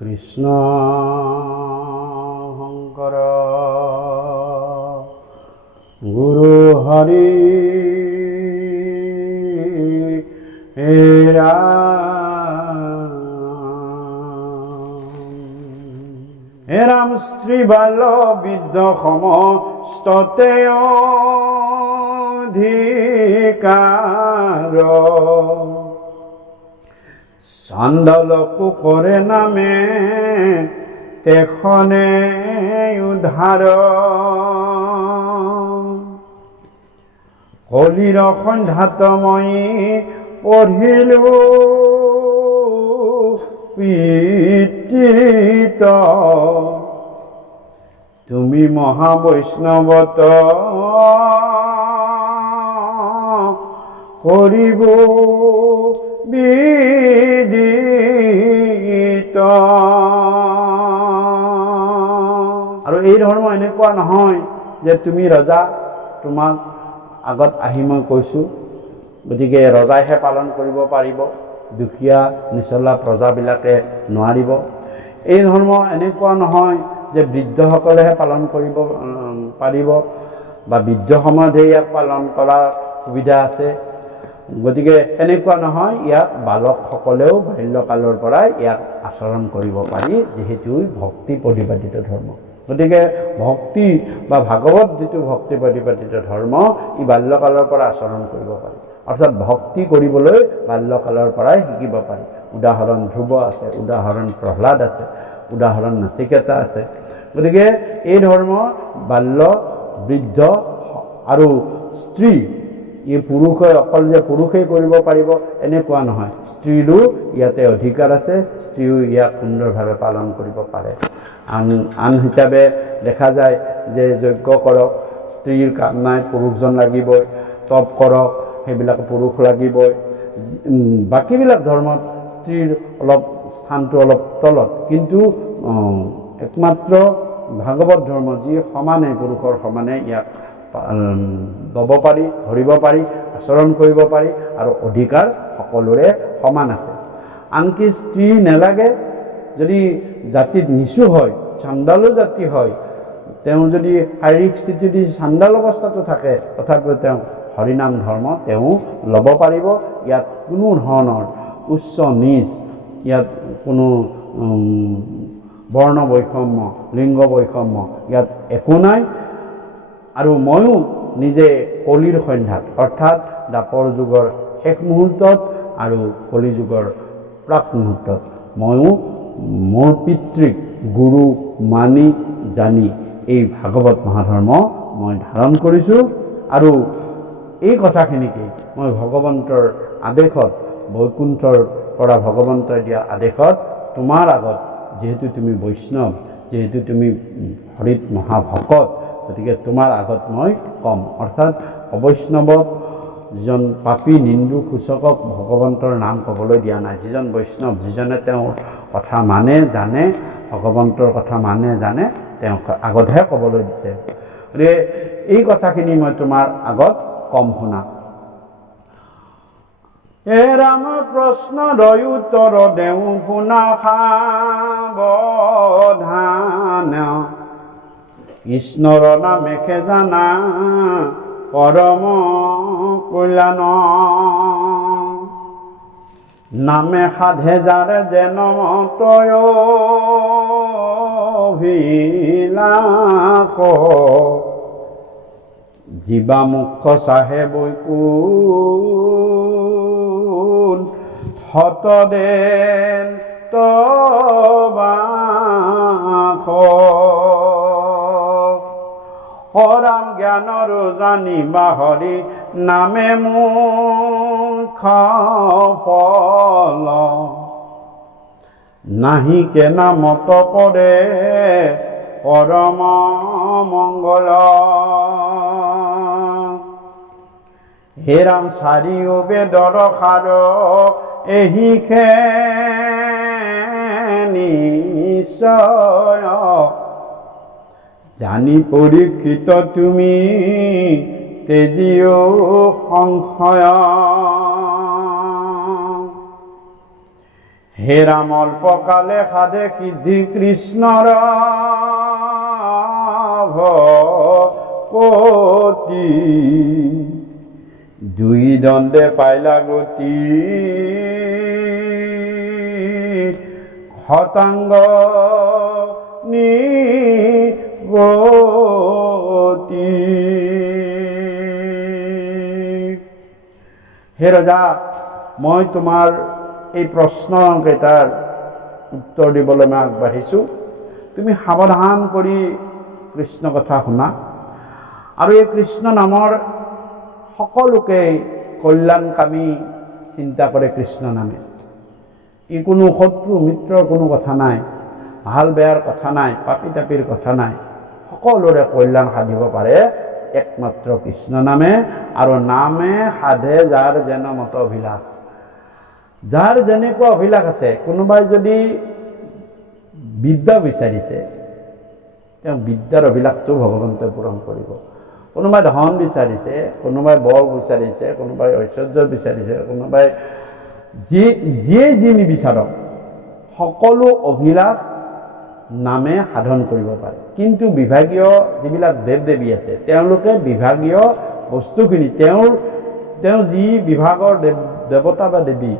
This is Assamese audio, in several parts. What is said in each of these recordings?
কৃষ্ণ শংকৰ গুৰু হৰি হে ৰাম স্ত্ৰী বাল বৃদ্ধ সমস্ততে অধিকাৰ চাণ্ডালকো কৰে নামে তেখনে উদ্ধাৰ কলিৰ সন্ধ্যাত মই পঢ়িলো পিতৃত তুমি মহাবৈষ্ণৱত কৰিব বিদিত। আৰু এই ধৰ্ম এনেকুৱা নহয় যে তুমি ৰজা, তোমাক আগত আহি মই কৈছোঁ, গতিকে ৰজাইহে পালন কৰিব পাৰিব, দুখীয়া নিচলা প্ৰজাবিলাকে নোৱাৰিব। এই ধৰ্ম এনেকুৱা নহয় যে বৃদ্ধসকলেহে পালন কৰিব পাৰিব বা বৃদ্ধ সমাজে ইয়াক পালন কৰাৰ সুবিধা আছে। গতিকে এনেকুৱা নহয়, ইয়াক বালকসকলেও বাল্যকালৰ পৰাই ইয়াক আচৰণ কৰিব পাৰি, যিহেতু ভক্তি প্ৰতিপাদিত ধৰ্ম। গতিকে ভক্তি বা ভাগৱত যিটো ভক্তি প্ৰতিপাদিত ধৰ্ম, ই বাল্যকালৰ পৰা আচৰণ কৰিব পাৰি, অৰ্থাৎ ভক্তি কৰিবলৈ বাল্যকালৰ পৰাই শিকিব পাৰি। উদাহৰণ ধ্ৰুৱ আছে, উদাহৰণ প্ৰহ্লাদ আছে, উদাহৰণ নাচিকেতা আছে। গতিকে এই ধৰ্ম বাল্য, বৃদ্ধ আৰু স্ত্ৰী, এই পুৰুষে অকল যে পুৰুষেই কৰিব পাৰিব এনেকুৱা নহয়, স্ত্ৰীৰো ইয়াতে অধিকাৰ আছে, স্ত্ৰীও ইয়াক সুন্দৰভাৱে পালন কৰিব পাৰে। আন হিচাপে দেখা যায় যে যজ্ঞ কৰক, স্ত্ৰীৰ কাম নাই, পুৰুষজন লাগিবই, তপ কৰক, সেইবিলাক পুৰুষ লাগিবই। বাকীবিলাক ধৰ্মত স্ত্ৰীৰ অলপ স্থানটো অলপ তলত, কিন্তু একমাত্ৰ ভাগৱত ধৰ্ম যি সমানে পুৰুষৰ সমানে ইয়াক ল'ব পাৰি, ধৰিব পাৰি, আচৰণ কৰিব পাৰি, আৰু অধিকাৰ সকলোৰে সমান আছে। আনকি স্ত্ৰী নেলাগে, যদি জাতিত নিচু হয়, চাণ্ডালো জাতি হয়, তেওঁ যদি শাৰীৰিক স্থিতি যদি চাণ্ডাল অৱস্থাটো থাকে, তথাপিও তেওঁ হৰিনাম ধৰ্ম তেওঁ ল'ব পাৰিব। ইয়াত কোনো ধৰণৰ উচ্চ নীচ, ইয়াত কোনো বৰ্ণ বৈষম্য, লিংগ বৈষম্য ইয়াত একো নাই। আৰু ময়ো নিজে কলিৰ সন্ধ্যাত, অৰ্থাৎ দ্বাপৰ যুগৰ শেষ মুহূৰ্তত আৰু কলি যুগৰ প্ৰাক মুহূৰ্তত ময়ো মোৰ পিতৃক গুৰু মানি জানি এই ভাগৱত মহাধৰ্ম মই ধাৰণ কৰিছোঁ। আৰু এই কথাখিনিকে মই ভগৱন্তৰ আদেশত, বৈকুণ্ঠৰ পৰা ভগৱন্তই দিয়া আদেশত তোমাৰ আগত, যিহেতু তুমি বৈষ্ণৱ, যিহেতু তুমি হৰিত মহাভকত, গতিকে তোমাৰ আগত মই কম। অৰ্থাৎ অবৈষ্ণৱক, যিজন পাপী নিন্দুক সূচকক ভগৱন্তৰ নাম ক'বলৈ দিয়া নাই। যিজন বৈষ্ণৱ, যিজনে তেওঁৰ কথা মানে জানে, ভগৱন্তৰ কথা মানে জানে, তেওঁক আগতহে ক'বলৈ দিছে। গতিকে এই কথাখিনি মই তোমাৰ আগত কম শুনা। হে ৰাম প্ৰশ্ন দয় উত্তৰ দেও শুনা সাৱধান, কৃষ্ণৰ নামেহে জানা পৰম কল্যাণ, নামে সাধে যাৰে যেন তয় অভিলাষ, জীৱা মুখ্য চাহে বৈকুণ্ঠ দেন তবাস, হৰাম জ্ঞানৰ জানিবা হৰি নামে মুখ্য ফল, নাহিকে নামত পৰে পৰম মংগল। হে ৰাম চাৰিও বেদৰ সাৰ এহিকে নিশ্চয়, জানি পৰীক্ষিত তুমি তেজিও সংশয়, হে ৰাম অল্পকালে সাধে সিদ্ধি কৃষ্ণৰ ভকতি দুই দণ্ডে পাইলা গতি শতাংগ নিবতি। হে ৰজা, মই তোমাৰ এই প্ৰশ্নকেইটাৰ উত্তৰ দিবলৈ মই আগবাঢ়িছোঁ। তুমি সাৱধান কৰি কৃষ্ণ কথা শুনা আৰু এই কৃষ্ণ নামৰ সকলোকে কল্যাণকামী চিন্তা কৰে কৃষ্ণ নামে। ই কোনো শত্ৰু মিত্ৰৰ কোনো কথা নাই, ভাল বেয়াৰ কথা নাই, পাপি তাপিৰ কথা নাই। সকলোৰে কল্যাণ সাধিব পাৰে একমাত্ৰ কৃষ্ণ নামে। আৰু নামে সাধে যাৰ যেন মত অভিলাষ। যাৰ যেনেকুৱা অভিলাষ আছে, কোনোবাই যদি বিদ্যা বিচাৰিছে তেওঁ বিদ্যাৰ অভিলাষটো ভগৱন্তই পূৰণ কৰিব। কোনোবাই ধন বিচাৰিছে, কোনোবাই বল বিচাৰিছে, কোনোবাই ঐশ্বৰ্য বিচাৰিছে, কোনোবাই যিয়ে যি নিবিচাৰক সকলো অভিলাষ নামে সাধন কৰিব পাৰে। কিন্তু বিভাগীয় যিবিলাক দেৱ দেৱী আছে তেওঁলোকে বিভাগীয় বস্তুখিনি তেওঁ যি বিভাগৰ দেৱতা বা দেৱী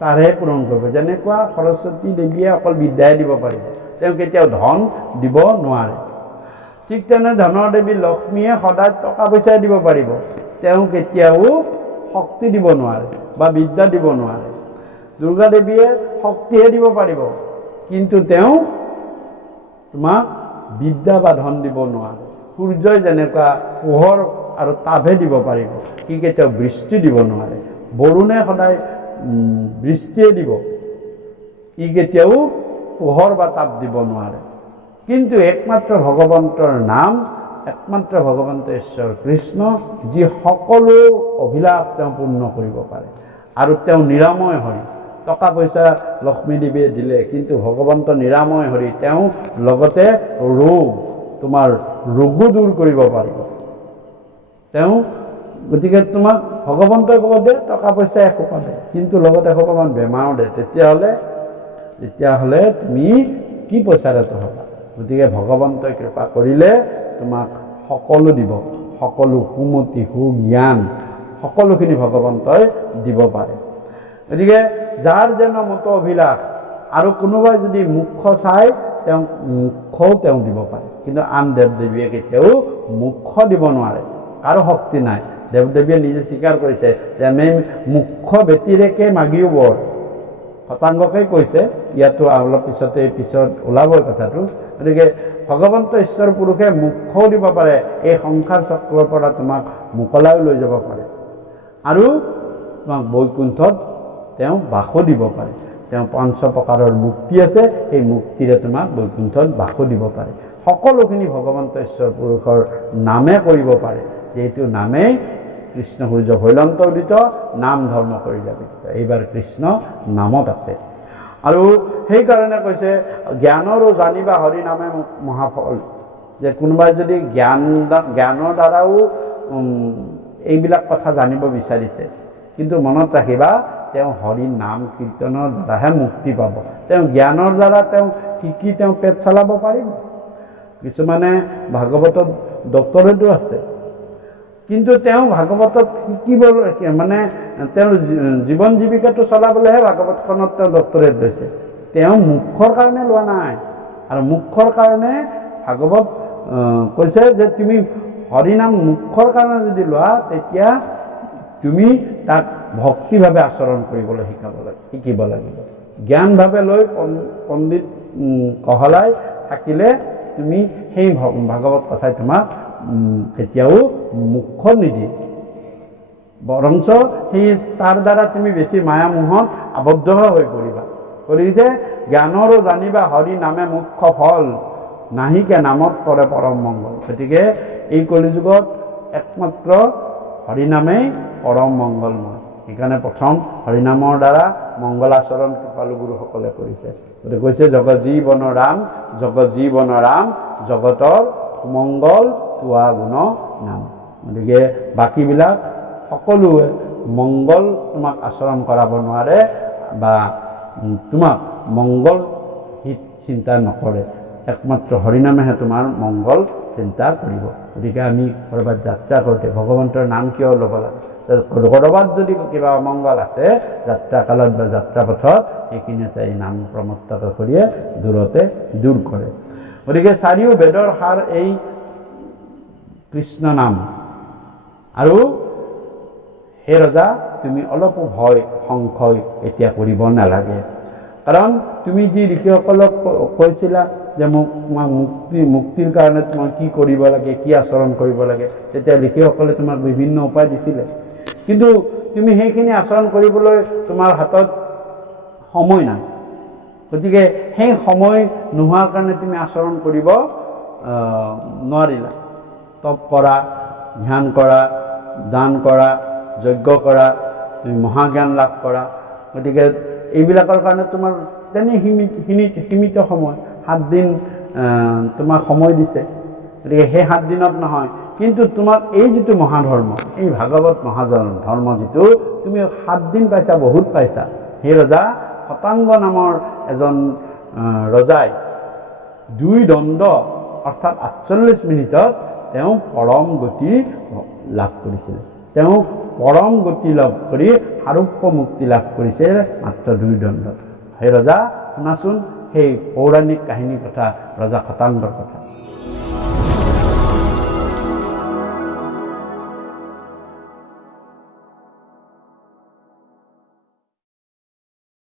তাৰহে পূৰণ কৰিব। যেনেকুৱা সৰস্বতী দেৱীয়ে অকল বিদ্যাই দিব পাৰিব, তেওঁ কেতিয়াও ধন দিব নোৱাৰে। ঠিক তেনে ধনৰ দেৱী লক্ষ্মীয়ে সদায় টকা পইচাই দিব পাৰিব, তেওঁ কেতিয়াও শক্তি দিব নোৱাৰে বা বিদ্যা দিব নোৱাৰে। দুৰ্গা দেৱীয়ে শক্তিহে দিব পাৰিব, কিন্তু তেওঁ তোমাক বিদ্যা বা ধন দিব নোৱাৰে। সূৰ্যই যেনেকুৱা পোহৰ আৰু তাপহে দিব পাৰিব, সি কেতিয়াও বৃষ্টি দিব নোৱাৰে। বৰুণে সদায় বৃষ্টিয়ে দিব, ই কেতিয়াও পোহৰ বা তাপ দিব নোৱাৰে। কিন্তু একমাত্ৰ ভগৱন্তৰ নাম, একমাত্ৰ ভগৱন্ত ঈশ্বৰ কৃষ্ণ, যি সকলো অভিলাষ তেওঁ পূৰ্ণ কৰিব পাৰে। আৰু তেওঁ নিৰাময় হৰি। টকা পইচা লক্ষ্মী দেৱীয়ে দিলে, কিন্তু ভগৱন্ত নিৰাময় হৰি। তেওঁ লগতে তোমাৰ ৰোগো দূৰ কৰিব পাৰিব তেওঁ। গতিকে তোমাক ভগৱন্তই ক'ব দে টকা পইচা এসোপা দে, কিন্তু লগতে এসোপামান বেমাৰো দে, তেতিয়াহ'লে তুমি কি পইচাৰেতো হ'বা। গতিকে ভগৱন্তই কৃপা কৰিলে তোমাক সকলো দিব, সকলো সুমতি সুজ্ঞান সকলোখিনি ভগৱন্তই দিব পাৰে। গতিকে যাৰ যেন মত অভিলাষ। আৰু কোনোবাই যদি মুখ্য চাই তেওঁ মুখ্যও তেওঁ দিব পাৰে, কিন্তু আন দেৱ দেৱীয়ে কেতিয়াও মুখ্য দিব নোৱাৰে, কাৰো শক্তি নাই। দেৱ দেৱীয়ে নিজে স্বীকাৰ কৰিছে যে আমি মুখ্য ব্যতিৰেকে মাগিও বৰ। শতাংগকেই কৈছে, ইয়াতো অলপ পিছত ওলাবই কথাটো। গতিকে ভগৱন্ত ঈশ্বৰ পুৰুষে মুখ্যও দিব পাৰে, এই সংসাৰ চক্ৰৰ পৰা তোমাক মোকলাইও লৈ যাব পাৰে, আৰু তোমাক বৈকুণ্ঠত তেওঁ বাসো দিব পাৰে। তেওঁ পঞ্চ প্ৰকাৰৰ মুক্তি আছে, সেই মুক্তিৰে তোমাক বৈকুণ্ঠত বাসো দিব পাৰে। সকলোখিনি ভগৱন্ত ঈশ্বৰ পুৰুষৰ নামে কৰিব পাৰে, যিহেতু নামেই কৃষ্ণ সূৰ্য ভৈলন্ত উদিত, নাম ধৰ্ম কৰিলে বিদিত। এইবাৰ কৃষ্ণ নামত আছে। আৰু সেইকাৰণে কৈছে জ্ঞানৰো জানিবা হৰি নামে মহাফল। যে কোনোবাই যদি জ্ঞানৰ দ্বাৰাও এইবিলাক কথা জানিব বিচাৰিছে, কিন্তু মনত ৰাখিবা তেওঁ হৰি নাম কীৰ্তনৰ দ্বাৰাহে মুক্তি পাব। তেওঁ জ্ঞানৰ দ্বাৰা তেওঁ শিকি তেওঁ পেট চলাব পাৰিব। কিছুমানে ভাগৱতত ডক্টৰেটো আছে, কিন্তু তেওঁ ভাগৱতত শিকিবলৈ মানে তেওঁৰ জীৱন জীৱিকাটো চলাবলৈহে ভাগৱতখনত তেওঁ ডক্টৰেট লৈছে। তেওঁ মুখ্যৰ কাৰণে লোৱা নাই। আৰু মুখ্যৰ কাৰণে ভাগৱত কৈছে যে তুমি হৰিনাম মুখ্যৰ কাৰণে যদি লোৱা, তেতিয়া তুমি তাক ভক্তিভাৱে আচৰণ কৰিবলৈ শিকিব লাগিব। জ্ঞানভাৱে লৈ পণ্ডিত কহলাই থাকিলে তুমি সেই ভাগৱত কথাই তোমাক কেতিয়াও মুখ্য নিদিয়ে, বৰঞ্চ সেই তাৰ দ্বাৰা তুমি বেছি মায়া মোহত আবদ্ধ হৈ পৰিবা। কৰিছে জ্ঞানৰো জানিবা হৰি নামে মুখ্য ফল, নাহিকে নামত পৰে পৰম মংগল। গতিকে এই কলিযুগত একমাত্ৰ হৰিনামেই পৰম মংগলময়। সেইকাৰণে প্ৰথম হৰিনামৰ দ্বাৰা মংগলাচৰণ কৃপালু গুৰুসকলে কৰিছে। গতিকে কৈছে জগজীৱন ৰাম, জগজীৱন ৰাম, জগতৰ মংগল তোৱা গুণ নাম। গতিকে বাকীবিলাক সকলোৱে মংগল তোমাক আচৰণ কৰাব নোৱাৰে বা তোমাক মংগল হিত চিন্তা নকৰে, একমাত্ৰ হৰিনামেহে তোমাৰ মংগল চিন্তা কৰিব। গতিকে আমি ক'ৰবাত যাত্ৰা কৰোঁতে ভগৱন্তৰ নাম কিয় ল'ব লাগে? ক'ৰবাত যদি কিবা অমংগল আছে যাত্ৰা কালত বা যাত্ৰা পথত সেইখিনিতে এই নাম প্ৰমত্তক কৰিয়ে দূৰতে দূৰ কৰে। গতিকে চাৰিও বেদৰ সাৰ এই কৃষ্ণ নাম। আৰু হে ৰজা, তুমি অলপো ভয় সংশয় এতিয়া কৰিব নালাগে, কাৰণ তুমি যি ঋষিসকলক কৈছিলা যে মুক্তিৰ কাৰণে তোমাক কি কৰিব লাগে, কি আচৰণ কৰিব লাগে, তেতিয়া ঋষিসকলে তোমাক বিভিন্ন উপায় দিছিলে, কিন্তু তুমি সেইখিনি আচৰণ কৰিবলৈ তোমাৰ হাতত সময় নাই। গতিকে সেই সময় নোহোৱাৰ কাৰণে তুমি আচৰণ কৰিব নোৱাৰিলা। তপ কৰা, ধ্যান কৰা, দান কৰা, যজ্ঞ কৰা, তুমি মহাজ্ঞান লাভ কৰা। গতিকে এইবিলাকৰ কাৰণে তোমাৰ তেনে সীমিত সময়, 7 দিন তোমাক সময় দিছে। গতিকে সেই 7 দিনত নহয়, কিন্তু তোমাক এই যিটো মহাধৰ্ম, এই ভাগৱত মহাধৰ্ম যিটো তুমি 7 দিন পাইছা, বহুত পাইছা। সেই ৰজা শতাংগ নামৰ এজন ৰজাই 2 দণ্ড অৰ্থাৎ 48 মিনিটত তেওঁ পৰম গতি লাভ কৰিছিল। তেওঁ পৰম গতি লাভ কৰি সাৰূপ্য মুক্তি লাভ কৰিছে মাত্ৰ 2 দণ্ডত। সেই ৰজা শুনাচোন সেই পৌৰাণিক কাহিনী কথা, ৰজা শতাংগৰ কথা।